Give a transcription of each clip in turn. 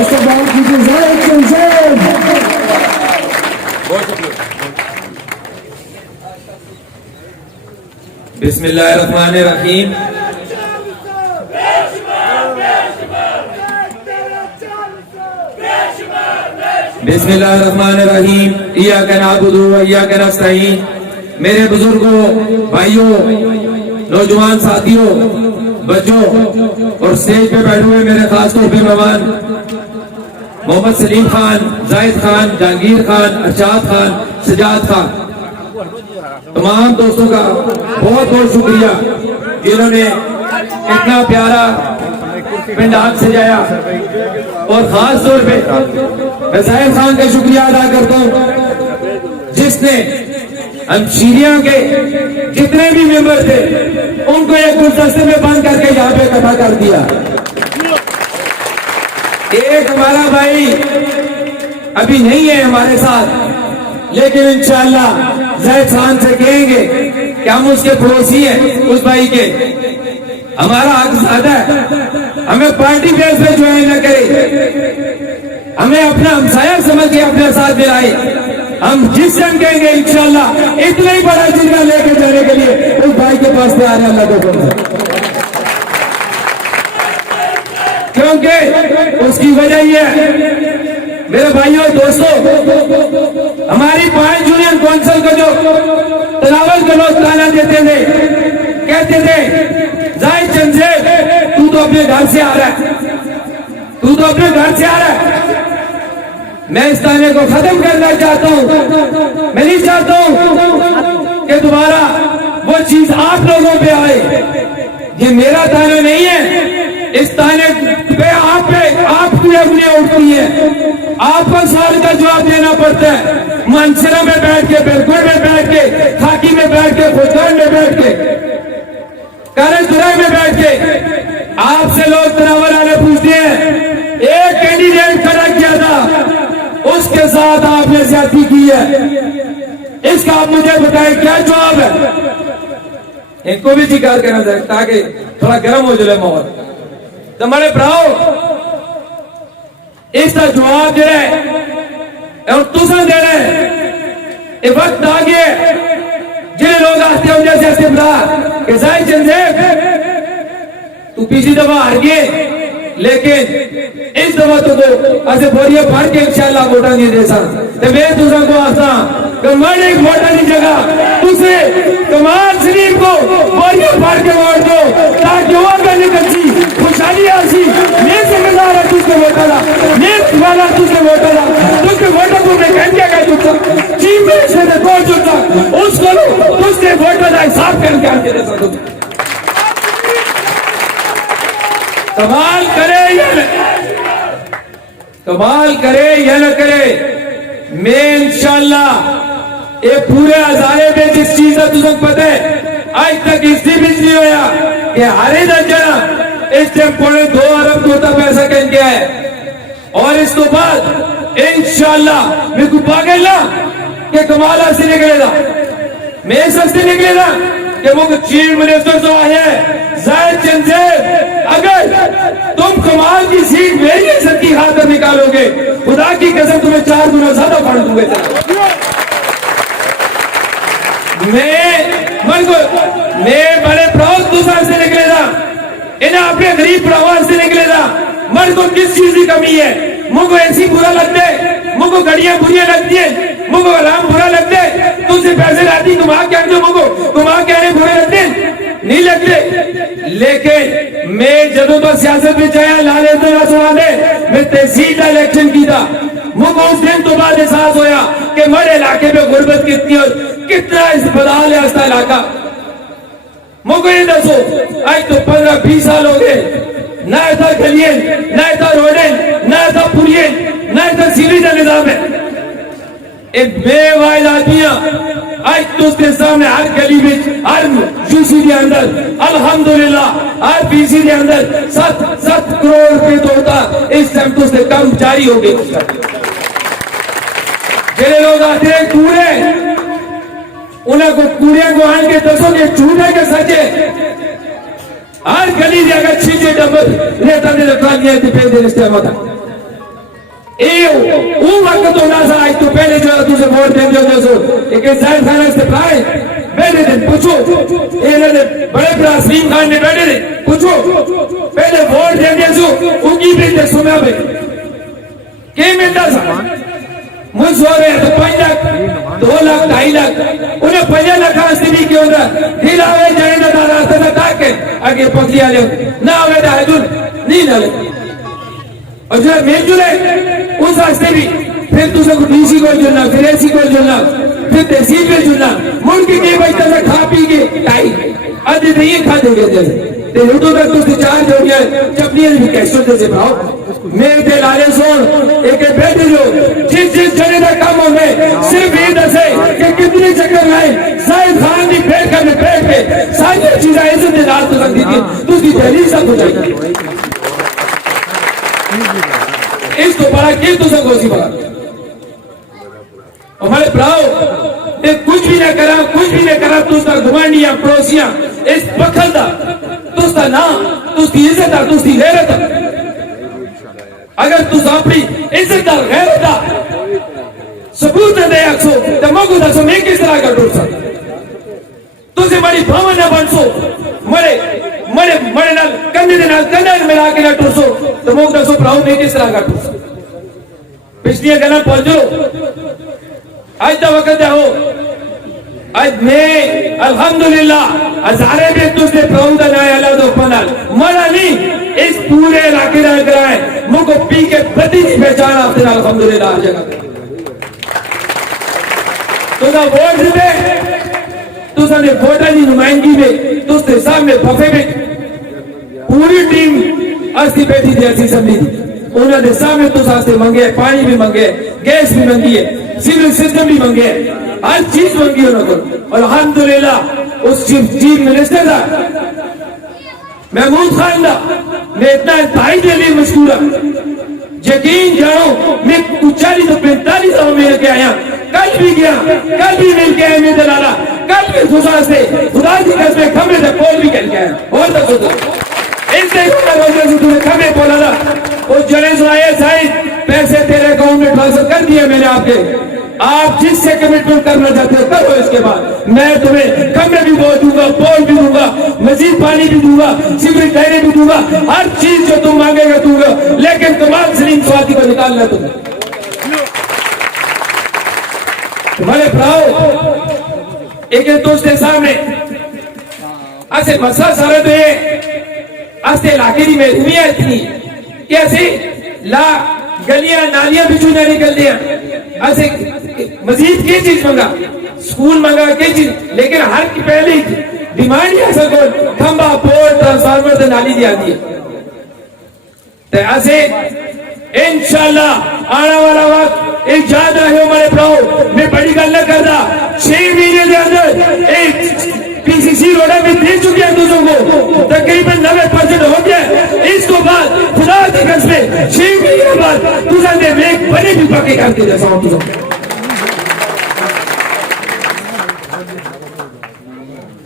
इस्तेमाल कीजिए जायद चंदेल। बिस्मिल्लाहिर्रहमानिर्रहीम। बिस्मिल्लाहिर्रहमानिर्रहीम। इय्याका नअबुदु व इय्याका नस्तईन। मेरे बुजुर्गों, भाइयों, नौजवान साथियों, बच्चों और स्टेज पे बैठे हुए मेरे खास तौर पे मेहमान मोहम्मद सलीम खान, जाहिद खान, जहांगीर खान, अरशाद खान, सजाद खान, तमाम दोस्तों का बहुत बहुत शुक्रिया जिन्होंने इतना प्यारा पंडाल सजाया। और खास तौर पे मैं जाहिद खान का शुक्रिया अदा करता हूँ जिसने हमशीरिया के जितने भी मेंबर थे उनको एक गुलदस्ते में बंद करके यहाँ पे इकट्ठा कर दिया। एक हमारा भाई अभी नहीं है हमारे साथ, लेकिन इंशाअल्लाह जाहिद खान से कहेंगे कि हम उसके पड़ोसी हैं, उस भाई के। हमारा हक ज्यादा है, हमें पार्टी बेस पे ज्वाइन न करे, हमें अपना हमसाया समझ के अपने साथ मिलाए। हम जिस दिन कहेंगे इंशाअल्लाह इतना ही बड़ा जिंदा लेके जाने के लिए उस भाई के पास तैयार है अल्लाह के फजल से। क्योंकि उसकी वजह ये है मेरे भाइयों दोस्तों, हमारी 5 यूनियन काउंसिल को जो तनावल के लोग ताना देते थे, कहते थे जाहिद चंदेल तू तो अपने घर से आ रहा है, तू तो अपने घर से आ रहा है। मैं इस ताने को खत्म करना चाहता हूं। मैं नहीं चाहता हूं कि दोबारा वो चीज आप लोगों पे आए। ये मेरा ताना नहीं है, इस ताने पे आपकी उंगलियां उठती है, आपको सवाल का जवाब देना पड़ता है। मानसरा में बैठ के, बेलकुल में बैठ के, खाकी में बैठ के, फुलकान में बैठ के, कारजदुराई में बैठ के आपसे लोग तनावर आने पूछते हैं। एक कैंडिडेट खड़ा किया था, उसके साथ आपने ज्यादती की है, इसका आप मुझे बताएं क्या जवाब है। इनको भी जिक्र करना चाहिए ताकि थोड़ा गर्म हो जाए माहौल। तो मेरे भराओ इसका जवाब दे रहे और तुसा दे रहे ये वक्त आ गया जिन्हें लोग आते हैं जैसे ऐसे भरा कि जाहिद चंदेल तू पिछली दफा हार गए, लेकिन इस दफा तो ऐसे बोरिया भर के इंशाअल्लाह वोटा नहीं दे सकते। मैं तुझा को आसा कमाल एक वोटा की जगह तुझे कमाल शरीफ को बोरिया भर के वोट दो ताकि वो करने कच्ची खुशहाली आसी। मैं जिम्मेदार है तुझे वोटा ला, मैं तुम्हारा तुझे वोटा ला, तुझे वोटा को मैं कह दिया चुका चीफ मिनिस्टर ने बोल चुका उसको तुझे वोटा का हिसाब करके आके दे सकते। कमाल करे या न करे, मैं इंशाअल्लाह ये पूरे हजारे में जिस चीज का तुझे पता है आज तक इससे भी नहीं होया कि हरे दर्जना इस टाइम 2.5 अरब तोता पैसा कह गया है। और इस तो बाद इंशाअल्लाह मेरे को पागल ना कि कमाल से निकलेगा, मैं सस्ते निकलेगा कि वो चीफ मिनिस्टर जो है जाहिद चंदेल, अगर तुम कमाल की सीट मेरी इज्जत की खातिर निकालोगे खुदा की कसम तुम्हें 4 गुना ज्यादा बढ़ दूंगे। मैं बड़े प्राउड दूसरा से निकलेगा, इन्हें अपने गरीब प्रवास से निकलेगा। मर्द को किस चीज की कमी है, मुझको ऐसी बुरा लगता है, मुझको घड़ियां बुरी लगती है, मुझको आराम बुरा लगता है, तुमसे पैसे लाती घुमा के आने, मुझको घुमा के आने बुरे लगते नहीं लगते। लेकिन मैं जदों तो सियासत में चाहे लाले तो ना सुना दे, मैं तहसील का इलेक्शन की था, मुझको उस दिन तो बाद एहसास होया कि मेरे इलाके में गुर्बत कितनी और कितना अस्पताल है ऐसा इलाका। मुझको ये दसो आज तो 15-20 साल हो गए, ना ऐसा गलिए, ना ऐसा रोडे, ना ऐसा पुलिये, ना ऐसा सीरीज का निजाम है। एक बेवाइल आदमियां आज तो उसके सामने हर गली में, हर यूसी के अंदर अल्हम्दुलिल्लाह हर पीसी के अंदर 7 करोड़ रुपए तो होता इस टाइम तो उससे कम जारी हो गए। जेरे लोग आते हैं कूड़े, उन्हें कूड़े को आन के दसो के झूठे के सचे हर गली की अगर 6 डबल रहता ने रखा दिया पे दे रिश्ते मत वो वक्त होना था आज तो पहले जो तुझे वोट देंगे एक जाहिर खाना से प्राय बैठे थे पूछो इन्होंने बड़े बड़ा सलीम खान ने बैठे थे पूछो पहले वोट देंगे जो उनकी भी सुना भी क्या मिलता था मुझ सो रहे तो 5 लाख 2 लाख 2.5 लाख उन्हें 5 लाख स्थिति के अंदर ढीला हुए जाने ना रास्ते में ताके आगे पकड़िया ले ना हुए तो हजूर नहीं ना ले और जो मिलजुले उस रास्ते भी फिर तुझे को डीसी को चुनना फिर एसी को चुनना फिर तहसील में चुनना मुल्क के बच्चे से खा पी के टाई आज नहीं खा देंगे जैसे ते लूटो तक तो चार्ज हो गया चपनी भी कैसे जैसे भाव मेरे पे लाले सोन एक बैठे जो जिस जने का काम हो में सिर्फ ये दसे कि कितने चक्कर आए शायद खान की बैठ के सारी चीजें ऐसे दिन रात तक दी थी तो उसकी दहलीज सब हो जाएगी इस तो बड़ा किस तुझे गोसी बड़ा हमारे भराओ ये कुछ भी ना करा तो उसका घुमांडिया पड़ोसियां इस पखल दा तो उसका नाम तो उसकी इज्जत दा तो उसकी गैरत अगर तू अपनी इज्जत दा गैरत दा सबूत दे अक्सो तो मगु दसो मैं किस तरह का टूट सकता तुझे बड़ी भावना ना बन सो मरे नाल कंधे दे नाल कंधे मिला के ना टूट सो तो मगु दसो भराओ मैं किस तरह का टूट सकता पिछली गल्ला पहुंचो आज का वक्त हो आज मैं अल्हम्दुलिल्लाह हजारे भी तुझे प्रभु का नाम अल्लाह दो पनाल मरा नहीं इस पूरे इलाके में कराए मुझको पी के बदी की पहचान आपसे अल्हम्दुलिल्लाह जगह तुझा वोट दे तुझा ने वोटर की नुमाइंदगी में तुझे सामने बफे में पूरी टीम अस्ती बैठी थी ऐसी समझी थी उन्होंने सामने तो सास्ते मंगे पानी भी मंगे गैस भी मंगी है सिविल सिस्टम भी मंगे हर चीज मंगी उन्होंने और अल्हम्दुलिल्लाह उस चीफ मिनिस्टर था महमूद खान था मैं इतना इंतहाई के लिए मशहूर यकीन जानो मैं 40 तो 45 साल में लेके आया कल भी गया कल भी मिल के आया मेरे दलाला कल भी खुदा से खुदा की कसम खम्बे से पोल भी करके आया और तो सोचो इससे तुम्हें खबे बोला था वो जने सुनाए साइड पैसे तेरे अकाउंट में ट्रांसफर कर दिए मैंने आपके आप जिससे कमिटमेंट करना चाहते हो करो इसके बाद मैं तुम्हें खम्बे भी बोल दूंगा पोल भी दूंगा मजीद पानी भी दूंगा सिवरेज लाइनें भी दूंगा हर चीज जो तुम मांगेगा दूंगा लेकिन कमाल सलीम स्वाति को निकालना तुम्हारे भराओ एक दोस्त के सामने ऐसे मसला सारे तो ये आस्ते इलाके की महरूमियां थी कैसे ला गलियां नालियां बिछू ना निकल दिया ऐसे मजीद की चीज मंगा स्कूल मंगा की चीज लेकिन हर की पहले डिमांड ही ऐसा को खंबा पोल ट्रांसफार्मर से नाली दिया दी तो ऐसे इंशाल्लाह आने वाला वक्त एक याद रहे हमारे भराओ मैं बड़ी गल न करता 6 महीने के अंदर एक पीसीसी रोड में दे चुके हैं दूसरों को तकरीबन 90% हो गया इसको बाद खुदा की कसम 6 महीने बाद तुझे एक बड़े भी पक्के करके जैसा हो तुझे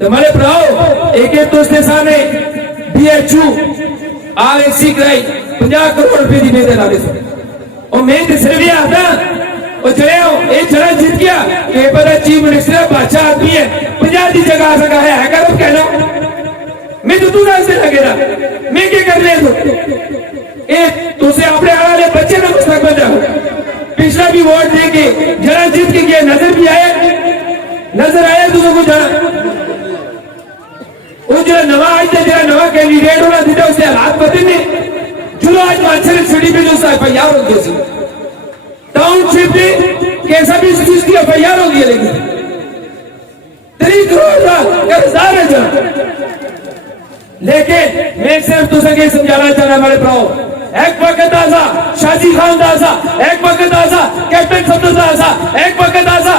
तुम्हारे भराओ एक दोस्त के सामने BHU RXC कराई 50 करोड़ रुपए की मेरे नाले से और मैं तो सिर्फ ये आता और चले एक जरा जीत गया ये पता चीफ मिनिस्टर बादशाह आदमी है 50 की जगह आ सका है करो कहना मैं तो तू से लगेगा मैं क्या कर ले एक तुझे अपने आने वाले बच्चे में मुस्तकबिल जाओ पिछला भी वोट दे के जरा जीत के गया नजर आया तुझे कुछ वो जरा नवा आज जरा नवा कैंडिडेट होना दीदा उससे हालात पते नहीं जुलो आज मानसर सिटी में जो FIR हो गई टाउनशिप में कैसा भी चीज की FIR हो गई लेकिन 3 करोड़ का कर्जदार है जरा लेकिन मैं सिर्फ तुझे ये समझाना चाहना हमारे भराओ एक वक्त आजा शाजी खान दासा एक वक्त आजा कैप्टन सफदर दासा एक वक्त आजा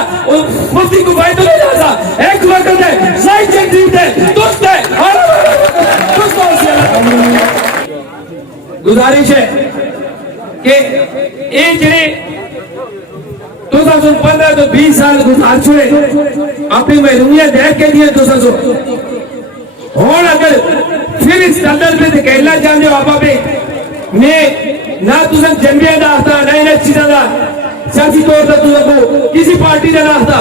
मुफ्ती कुफायतुल दासा एक वक्त है साइड जगदीप है दोस्त है गुजारिश है कि एक जने 2015 तो 20 साल गुजार छुड़े अपनी महरूमियत देख के लिए 200 और अगर फिर इस संदर्भ में कहना चाहते हो आप मैं ना तुझे जन्मिया दास्ता ना चीजा का सियासी तौर पर तुझको किसी पार्टी का नाता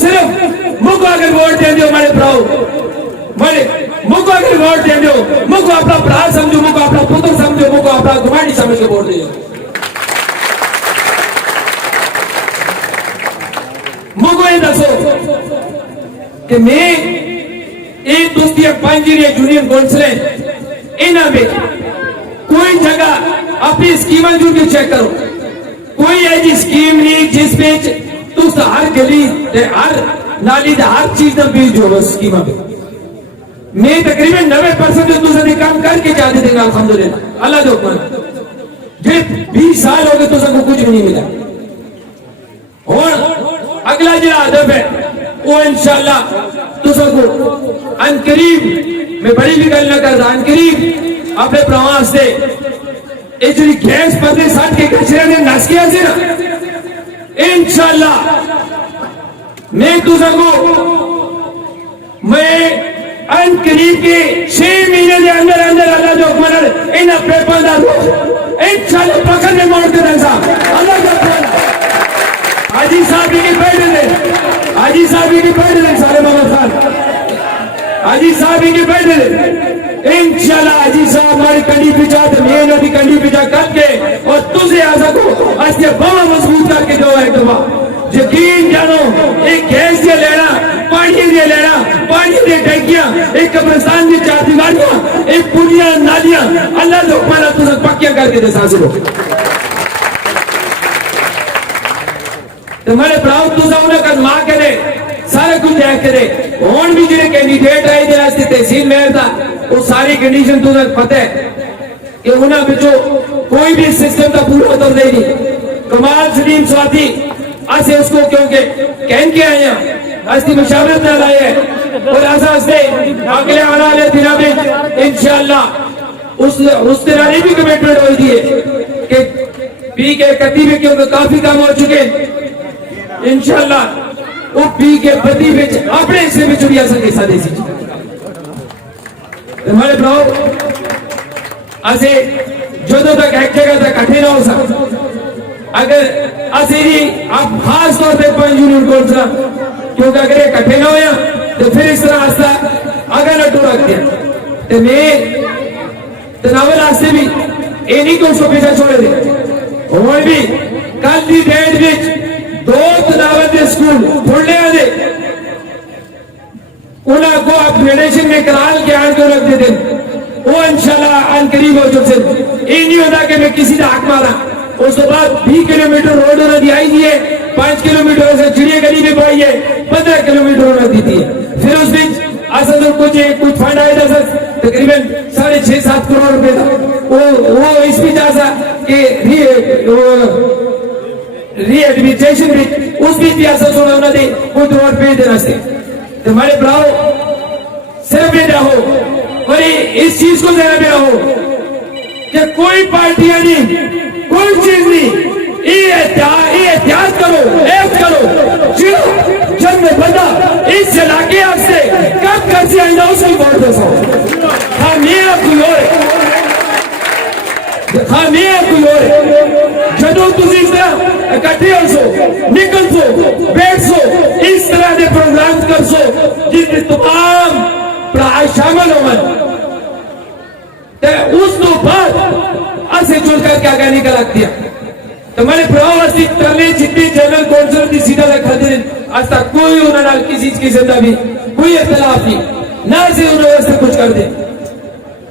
सिर्फ मुझको अगर वोट दे दो हमारे भराओ मेरे मुझको अगर वोट दे दो मुझको अपना भरा समझो मुझको अपना पुत्र समझो मुझको अपना गुमानी समझ के वोट दे मुझको ये दसो कि मैं एक दोस्ती पंजीरिया यूनियन काउंसिल इन्हों में कोई जगह अपनी स्कीम जुड़ के चेक करो कोई ऐसी स्कीम नहीं जिसमें तुम हर गली हर नाली हर चीज का बीज जोड़ो स्कीम पे मैं तकरीबन 90% तुझे काम करके चाहते थे अल्हम्दुलिल्लाह अल्लाह के हुक्म जे 20 साल हो गए तुझको कुछ भी नहीं मिला और अगला जो हदफ है वो इंशाल्लाह तुझको अनकरीब मैं बड़ी भी गल न करता अनकरीब अपने प्रवास से ये जी गैस पते सट के कचरे ने नस गया से ना इंशाल्लाह मैं तुझको मैं अनकरीब के 6 महीने के अंदर अंदर अल्लाह जो हुक्म इन पेपर का इंशाल्लाह पकड़ में मोड़ के देंगे अल्लाह का हाजी साहब की बैठ दे हाजी साहब की बैठ दे सारे मोहम्मद खान हाजी साहब की बैठ दे इंशाल्लाह हाजी साहब हमारी कंडी पिछा तो मेहनत की कंडी पिछा करके और तुझे आ सको असलिए बाबा मजबूत करके दो एक दफा यकीन जानो एक गैस से लेना पानी से लेना पानी से टैंकियां एक कब्रिस्तान की 4 दीवारियां एक पुलियां नालियां अल्लाह जो पाना तुझे पक्कियां करके दे सांस लो तुम्हारे भराओ तुझा उन्हें कर मां करे सारे कुछ देख करे और भी जिन्हें कैंडिडेट आए थे तहसील मेयर था वो सारी कंडीशन तुझे पता है कि उन्हें बिचो कोई भी सिस्टम का पूरा उतर दे नहीं कमाल सलीम स्वाति असे उसको क्योंकि कहन के आए हैं असली मशावरत न लाए हैं और ऐसा से अगले आने वाले दिनों में इंशाल्लाह उस तरह भी कमिटमेंट हो दी है कि पी के कती में क्योंकि काफी काम हो चुके इंशाल्लाह वो पी के पति में अपने हिस्से में चुड़िया संगे सादे सी हमारे भराओ असे जो तक एक जगह तक इकट्ठे ना हो सकते अगर असे आप खास तौर पर पंज यूनियन काउंसिल क्योंकि अगर इकट्ठे ना होया तो फिर इस तरह आस्था अगर अटू रख दिया तो मैं तनावल आस्ते भी ये नहीं कि उसको पीछे छोड़ दे और भी कल की डेट में 2 तनावल के स्कूल खोलने दे उनको अपग्रेडेशन में कराल के आन को रख देते वो इंशाल्लाह अनकरीब हो चुके ये नहीं होता कि मैं किसी का हक मारा उस बाद 20 किलोमीटर रोड उन्हें दिखाई दी है 5 किलोमीटर से चिड़िया गली में पाई है 15 किलोमीटर उन्हें दी थी फिर उस बीच असल तो कुछ फंड आया था तकरीबन 6.5-7 करोड़ रुपए था वो इस बीच ऐसा कि रीएडमिनिस्ट्रेशन भी उस बीच भी ऐसा सोना उन्होंने कुछ रोड पे देना से तुम्हारे भराओ सिर्फ ये रहो और इस चीज को ध्यान में रहो कि कोई पार्टियां नहीं कोई चीज नहीं ये एहतियात करो ऐश करो जब मैं बंदा इस इलाके आपसे कब कर से आइंदा उसको वोट दे सको खामियां कोई और जदों तुम इस तरह इकट्ठे हो सो निकल सो बैठ सो इस तरह के प्रोग्राम कर सो जिसमें तमाम शामिल हो उस बाद असे जुड़ कर क्या कहने का लग दिया तो मैंने प्रवासी तरले जितने जनरल काउंसिल की सीधा रखा थे आज तक कोई उन्होंने किसी की जिंदा भी कोई इख्तलाफ नहीं ना से उन्होंने कुछ कर दे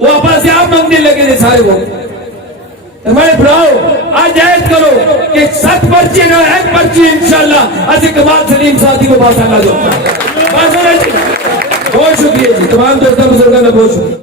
वो आपस से आप मांगने लगे थे सारे लोग हमारे भराओ आज ऐद करो कि 7 पर्ची ना 1 पर्ची इंशाल्लाह असे कमाल सलीम साथी को बात आना दो बहुत शुक्रिया जी तमाम दोस्तों बुजुर्गों का बहुत शुक्रिया।